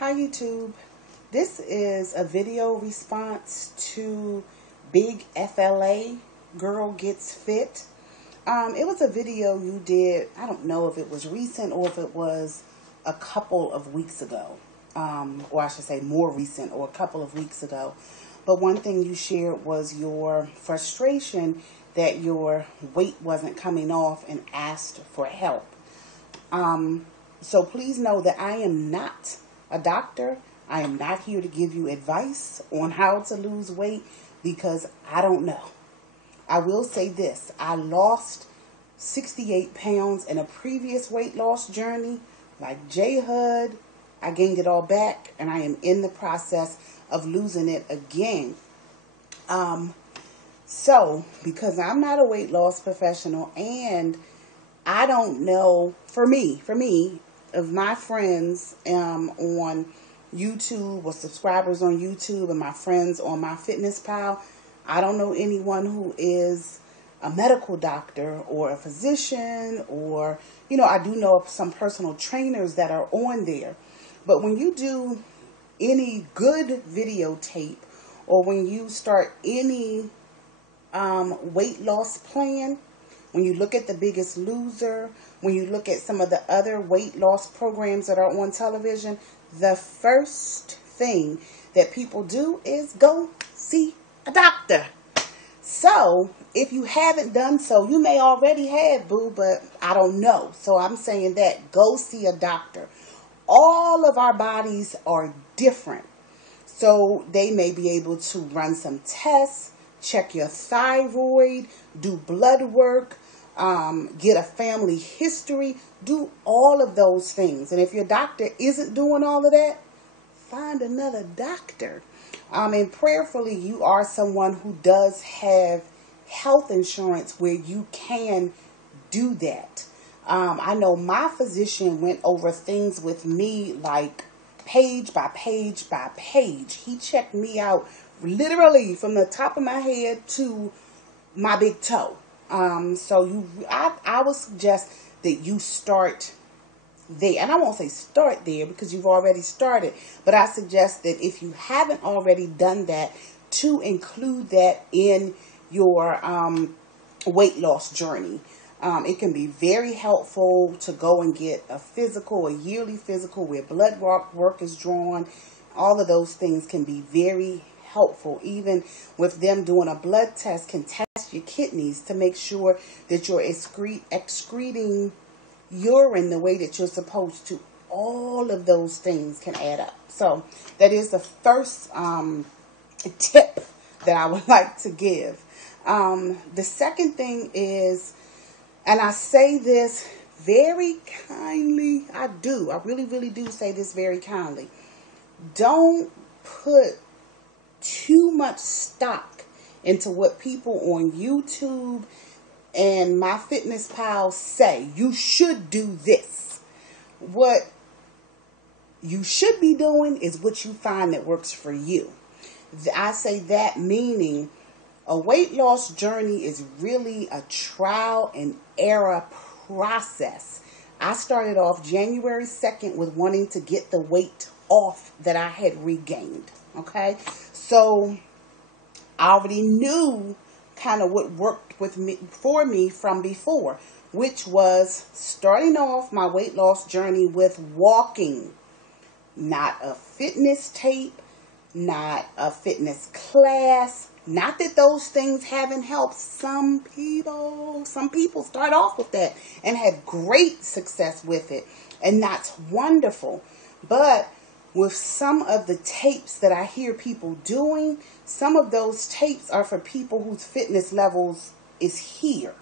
Hi YouTube. This is a video response to Bigflagurlgetsfit. It was a video you did, I don't know if it was recent or if it was a couple of weeks ago. Or I should say more recent or a couple of weeks ago. But one thing you shared was your frustration that your weight wasn't coming off and asked for help. So please know that I am not a doctor. I am not here to give you advice on how to lose weight because I don't know. I will say this. I lost 68 pounds in a previous weight loss journey. Like J Hud, I gained it all back and I am in the process of losing it again. So because I'm not a weight loss professional and I don't know, for me, of my friends on YouTube or subscribers on YouTube and my friends on MyFitnessPal, I don't know anyone who is a medical doctor or a physician or, I do know of some personal trainers that are on there. But when you do any good videotape or when you start any weight loss plan, when you look at The Biggest Loser, when you look at some of the other weight loss programs that are on television, the first thing that people do is go see a doctor. So, if you haven't done so, you may already have, boo, but I don't know. So, I'm saying that go see a doctor. All of our bodies are different. So, they may be able to run some tests, check your thyroid, do blood work, get a family history, do all of those things. And if your doctor isn't doing all of that, find another doctor. And prayerfully, you are someone who does have health insurance where you can do that. I know my physician went over things with me like page by page by page. He checked me out literally from the top of my head to my big toe. So I would suggest that you start there. And I won't say start there because you've already started. But I suggest that if you haven't already done that, to include that in your weight loss journey. It can be very helpful to go and get a physical, a yearly physical where blood work is drawn. All of those things can be very helpful. Even with them doing a blood test, can test your kidneys to make sure that you're excreting urine the way that you're supposed to. All of those things can add up. So that is the first tip that I would like to give. The second thing is, and I say this very kindly, I really do say this very kindly. Don't put too much stock into what people on YouTube and MyFitnessPal say. You should do this. What you should be doing is what you find that works for you. I say that meaning a weight loss journey is really a trial and error process. I started off January 2nd with wanting to get the weight off that I had regained. Okay, so I already knew kind of what worked for me from before, which was starting off my weight loss journey with walking. Not a fitness tape, not a fitness class. Not that those things haven't helped some people. Some people start off with that and have great success with it. And that's wonderful. But with some of the tapes that I hear people doing, some of those tapes are for people whose fitness levels is here.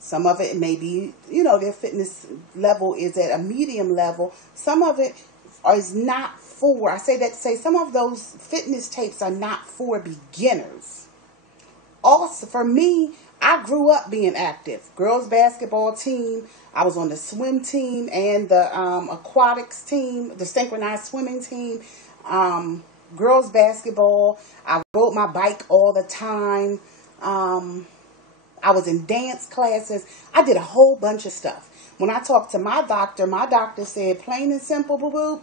Some of it may be, their fitness level is at a medium level. Some of it is not for, I say that to say some of those fitness tapes are not for beginners. Also, for me, I grew up being active. Girls basketball team. I was on the swim team and the aquatics team, the synchronized swimming team. Girls basketball. I rode my bike all the time. I was in dance classes. I did a whole bunch of stuff. When I talked to my doctor said, plain and simple, boo-boo,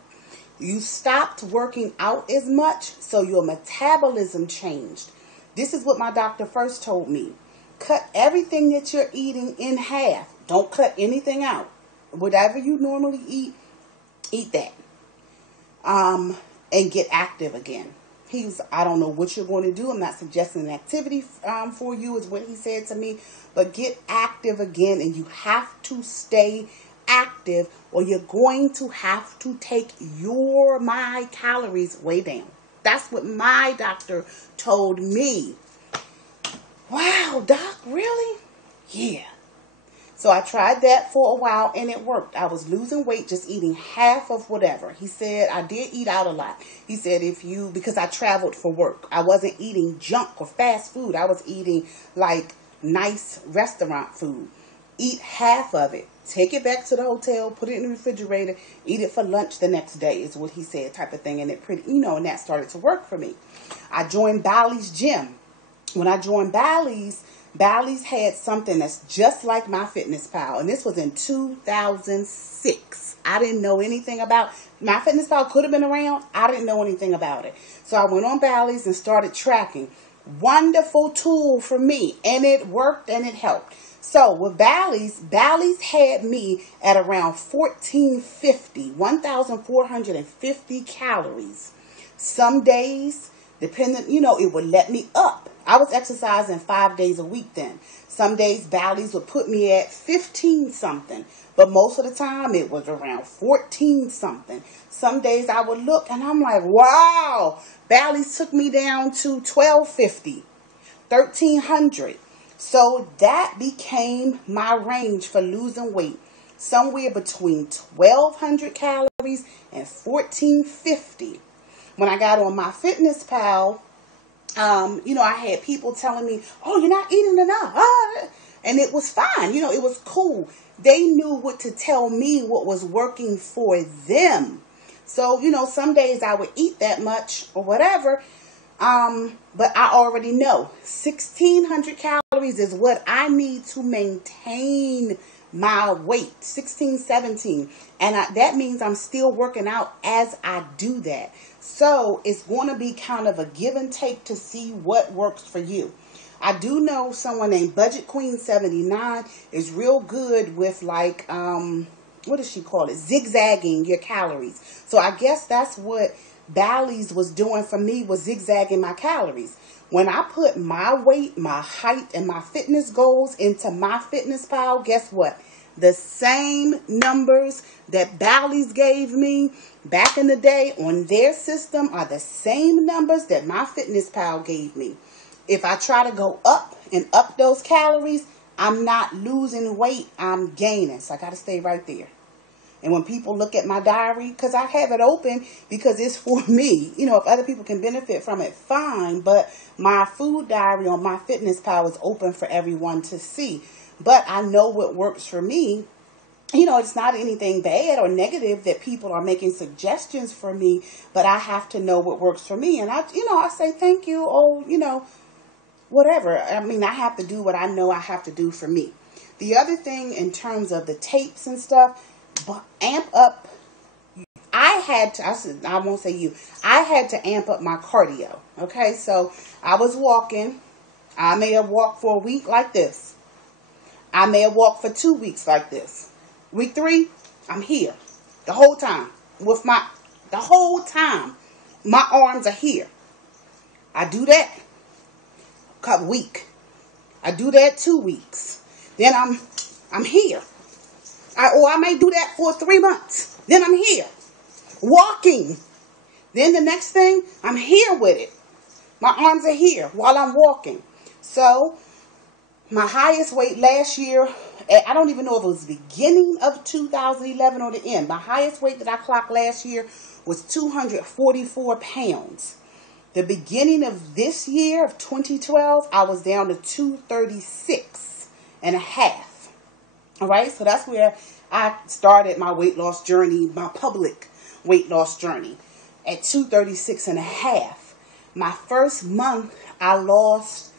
You stopped working out as much, so your metabolism changed. This is what my doctor first told me. Cut everything that you're eating in half. Don't cut anything out. Whatever you normally eat that. And get active again. I don't know what you're going to do. I'm not suggesting an activity for you, is what he said to me. But get active again, and you have to stay active, or you're going to have to take my calories way down. That's what my doctor told me. Wow, doc, really? Yeah. So I tried that for a while, and it worked. I was losing weight just eating half of whatever. He said I did eat out a lot. He said because I traveled for work, I wasn't eating junk or fast food. I was eating like nice restaurant food. Eat half of it. Take it back to the hotel, put it in the refrigerator, eat it for lunch the next day is what he said, type of thing. And and that started to work for me. I joined Bally's gym. When I joined Bally's had something that's just like MyFitnessPal, and this was in 2006. I didn't know anything about MyFitnessPal. Could have been around. I didn't know anything about it. So I went on Bally's and started tracking. Wonderful tool for me, and it worked and it helped. So with Bally's had me at around 1,450 calories. Some days, depending, it would let me up. I was exercising 5 days a week then. Some days Bally's would put me at 15 something, but most of the time it was around 14 something. Some days I would look and I'm like, wow, Bally's took me down to 1,250, 1,300. So that became my range for losing weight, somewhere between 1,200 calories and 1,450. When I got on MyFitnessPal, I had people telling me, oh, you're not eating enough. And it was fine. It was cool. They knew what to tell me, what was working for them. So, some days I would eat that much or whatever. But I already know 1,600 calories is what I need to maintain my weight, 16, 17. And that means I'm still working out as I do that. So it's going to be kind of a give and take to see what works for you. I do know someone named Budget Queen 79 is real good with what does she call it? Zigzagging your calories. So I guess that's what Bally's was doing for me, was zigzagging my calories. When I put my weight, my height, and my fitness goals into MyFitnessPal, guess what? The same numbers that Bally's gave me back in the day on their system are the same numbers that MyFitnessPal gave me. If I try to go up and up those calories, I'm not losing weight, I'm gaining. So I got to stay right there. And when people look at my diary, because I have it open because it's for me. If other people can benefit from it, fine. But my food diary on MyFitnessPal is open for everyone to see. But I know what works for me. It's not anything bad or negative that people are making suggestions for me. But I have to know what works for me. And I say thank you. Whatever. I have to do what I know I have to do for me. The other thing in terms of the tapes and stuff, amp up. I won't say you. I had to amp up my cardio. Okay, so I was walking. I may have walked for a week like this. I may have walked for 2 weeks like this. Week 3, I'm here the whole time my arms are here. I do that a week. I do that 2 weeks. Then I'm here. I may do that for 3 months. Then I'm here. Walking. Then the next thing, I'm here with it. My arms are here while I'm walking. So, my highest weight last year, I don't even know if it was the beginning of 2011 or the end. My highest weight that I clocked last year was 244 pounds. The beginning of this year, of 2012, I was down to 236 and a half. All right, so that's where I started my weight loss journey, my public weight loss journey, at 236 and a half. My first month, I lost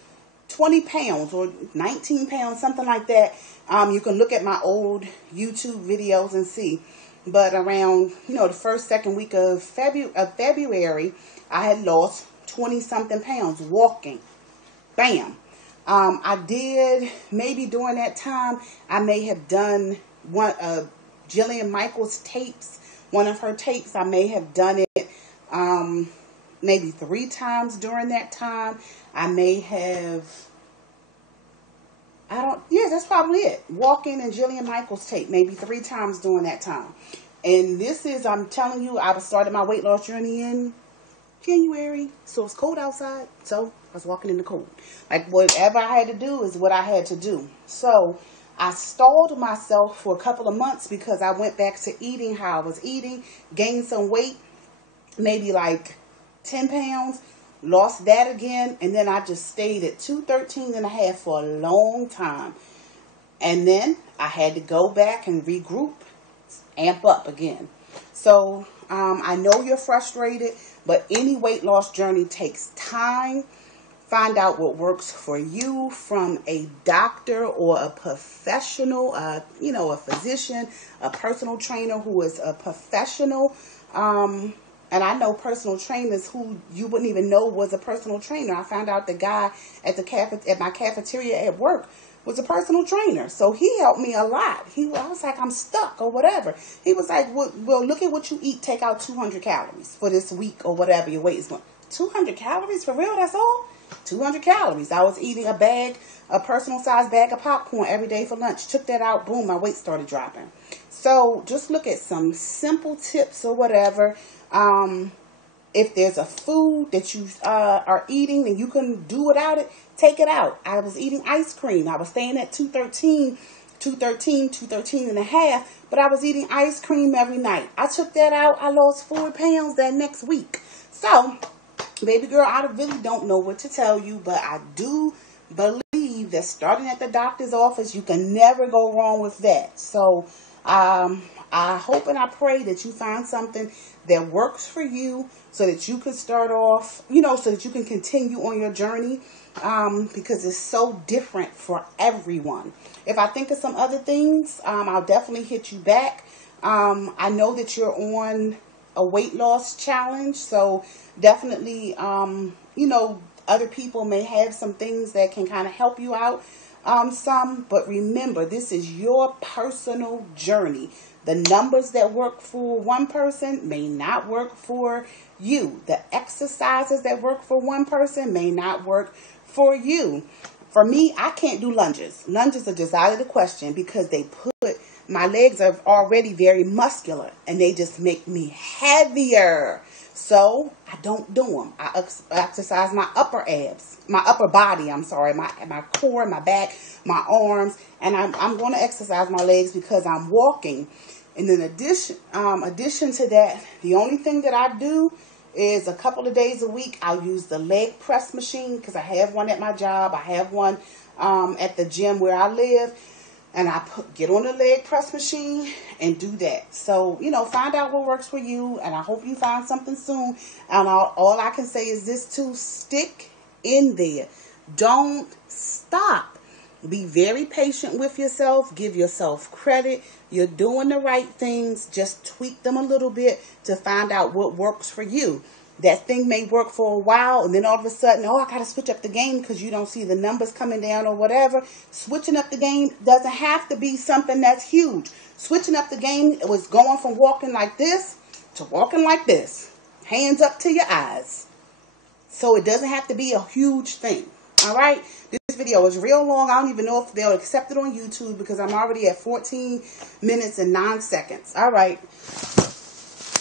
20 pounds or 19 pounds, something like that. You can look at my old YouTube videos and see. But around, the first, second week of February, I had lost 20-something pounds walking. Bam. I did, maybe during that time, I may have done one of Jillian Michaels' tapes. One of her tapes, I may have done it maybe 3 times during that time. I may have, that's probably it. Walking and Jillian Michaels' tape, maybe 3 times during that time. And this is, I'm telling you, I started my weight loss journey in January, so it's cold outside, so I was walking in the cold. Like, whatever I had to do is what I had to do. So I stalled myself for a couple of months because I went back to eating how I was eating, gained some weight, maybe like 10 pounds, lost that again, and then I just stayed at 213.5 for a long time. And then I had to go back and regroup, amp up again. So I know you're frustrated, but any weight loss journey takes time. Find out what works for you from a doctor or a professional, a physician, a personal trainer who is a professional. And I know personal trainers who you wouldn't even know was a personal trainer. I found out the guy at my cafeteria at work was a personal trainer. So he helped me a lot. I was like, I'm stuck or whatever. He was like, well, look at what you eat. Take out 200 calories for this week or whatever your weight is going. 200 calories for real? That's all? 200 calories. I was eating a personal size bag of popcorn every day for lunch. Took that out. Boom, my weight started dropping. So just look at some simple tips or whatever. If there's a food that you are eating and you can do without it, take it out. I was eating ice cream. I was staying at 213.5, but I was eating ice cream every night. I took that out. I lost 4 pounds that next week. So, baby girl, I really don't know what to tell you, but I do believe that starting at the doctor's office, you can never go wrong with that. So, I hope and I pray that you find something that works for you so that you can start off, so that you can continue on your journey, because it's so different for everyone. If I think of some other things, I'll definitely hit you back. I know that you're on a weight loss challenge, so definitely, other people may have some things that can kind of help you out. But remember, this is your personal journey. The numbers that work for one person may not work for you. The exercises that work for one person may not work for you. For me, I can't do lunges. Lunges are just out of the question because my legs are already very muscular and they just make me heavier. So I don't do them. I exercise my upper body, my core, my back, my arms, and I'm going to exercise my legs because I'm walking. And in addition to that, the only thing that I do is a couple of days a week, I'll use the leg press machine because I have one at my job. I have one at the gym where I live. And I get on the leg press machine and do that. So, find out what works for you. And I hope you find something soon. And all I can say is this too. Stick in there. Don't stop. Be very patient with yourself. Give yourself credit. You're doing the right things. Just tweak them a little bit to find out what works for you. That thing may work for a while, and then all of a sudden, I got to switch up the game because you don't see the numbers coming down or whatever. Switching up the game doesn't have to be something that's huge. Switching up the game was going from walking like this to walking like this. Hands up to your eyes. So it doesn't have to be a huge thing. All right? This video is real long. I don't even know if they'll accept it on YouTube because I'm already at 14 minutes and 9 seconds. All right.